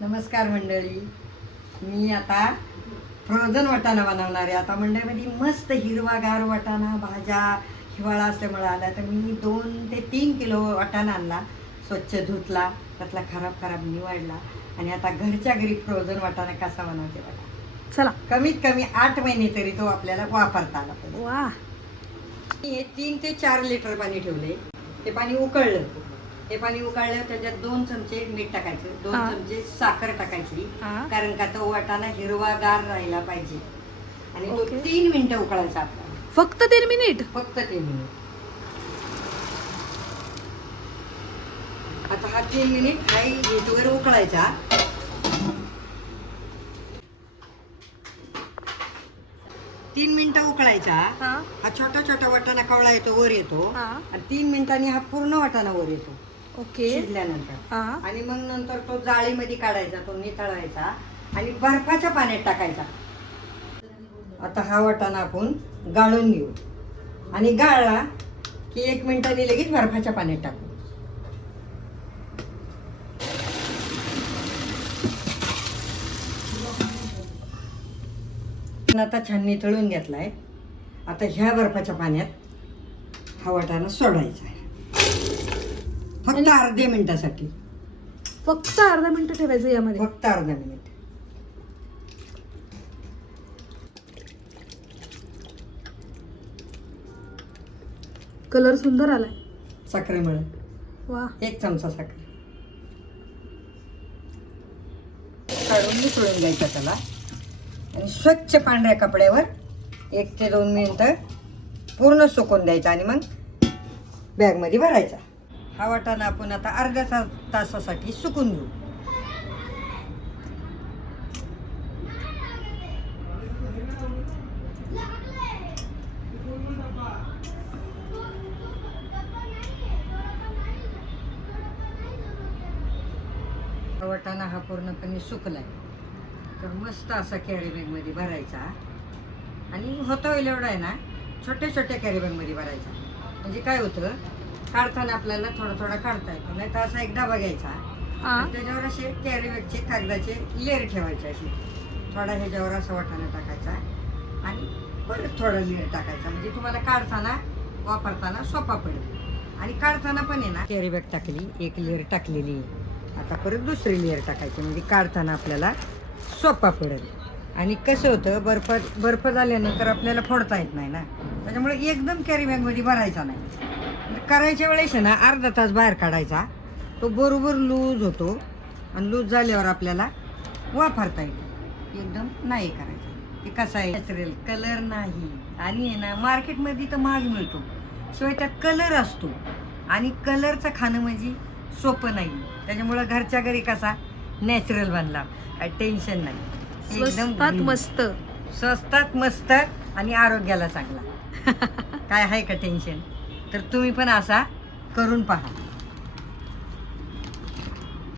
नमस्कार मंडळी. मी आता फ्रोझन वाटाणा बनवणार आहे. आता मंडळीमध्ये मस्त हिरवागार वाटाणा भाज्या हिवाळा असल्यामुळे आला तर मी दोन ते तीन किलो वाटाणा आणला. स्वच्छ धुतला. त्यातला खराब खराब निवडला. आणि आता घरच्या घरी फ्रोझन वाटाणा कसा बनवते बघा. चला. कमीत कमी आठ महिने तरी तो आपल्याला वापरता आला पाहिजे. वा मी हे तीन ते चार लिटर पाणी ठेवले ते पाणी उकळलं. हे पाणी उकळलं त्याच्यात दोन चमचे मीठ टाकायचं दोन हा. चमचे साखर टाकायची हा. कारण का तो वाटाणा हिरवागार राहायला पाहिजे. आणि तो ओके. तीन मिनिटं उकळायचा आपल्याला फक्त तीन मिनिट? फक्त तीन मिनिट. आता हा तीन मिनिट हाय हीटवर उकळायचा. तीन मिनिटं उकळायचा. हा. हा छोटा छोटा वाटाणा कवळा येतो वर येतो. हा. आणि तीन मिनिटांनी हा पूर्ण वाटाणा वर येतो. ओके. शिजल्यानंतर. हा. आणि मग नंतर तो जाळीमध्ये काढायचा तो नितळायचा आणि बर्फाच्या पाण्यात टाकायचा. आता हा वाटाणा आपण गाळून घेऊ. आणि गाळला की एक मिनिटांनी लगेच बर्फाच्या पाण्यात टाकू. आता छान नितळून घेतलाय. आता ह्या बर्फाच्या पाण्यात हा वाटाणा सोडायचा आहे. फक्त अर्ध्या मिनिटासाठी. फक्त अर्धा मिनिट ठेवायचं यामध्ये. फक्त अर्धा मिनिट. कलर सुंदर आलाय. साखरेमुळे वा. एक चमचा साखर. काढून मिसळून घ्यायचा त्याला. आणि स्वच्छ पांढऱ्या कपड्यावर एक ते दोन मिनिटं पूर्ण सुकून द्यायचा आणि मग बॅगमध्ये भरायचा. हा वाटाणा आपण आता अर्ध्या ता- तासासाठी सुकून घेऊ. हा वाटाणा हा पूर्णपणे सुकलाय. तर मस्त असा कॅरी बॅगमध्ये भरायचा. आणि होता होईल एवढा आहे ना छोट्या छोट्या कॅरी बॅगमध्ये भरायचा. म्हणजे काय होतं काढताना आपल्याला थोडा थोडा काढता येतो. नाही तर असा एकदा बघायचा हा. आणि त्याच्यावर असे कॅरी बॅगचे कागदाचे लेअर ठेवायचे असे. थोडा ह्याच्यावर असा वाटाणा टाकायचा. आणि परत थोडा लेअर टाकायचा. म्हणजे तुम्हाला काढताना वापरताना सोपा पडेल. आणि काढताना पण आहे ना कॅरी बॅग टाकली एक लेअर टाकलेली आता परत दुसरी लेअर टाकायची. म्हणजे काढताना आपल्याला सोपा पडेल. आणि कसं होतं बर्फ बर्फ झाल्यानंतर आपल्याला फोडता येत नाही ना. त्याच्यामुळे एकदम कॅरी बॅगमध्ये भरायचा नाही. करायच्या वेळेस आहे ना अर्धा तास बाहेर काढायचा. तो बरोबर लूज होतो. आणि लूज झाल्यावर आपल्याला वापरता येतो. एकदम नाही करायचं. ते कसं आहे? नॅचरल कलर नाही. आणि आहे ना मार्केटमध्ये तर महाग मिळतो. शिवाय त्यात कलर असतो. आणि कलरचं खाणं म्हणजे सोपं नाही. त्याच्यामुळं घरच्या घरी कसा? नॅचरल बनला. काय टेन्शन नाही. green. मस्त. स्वस्तात मस्त आणि आरोग्याला चांगला. काय आहे का टेन्शन? तर तुम्ही पण असा करून पहा.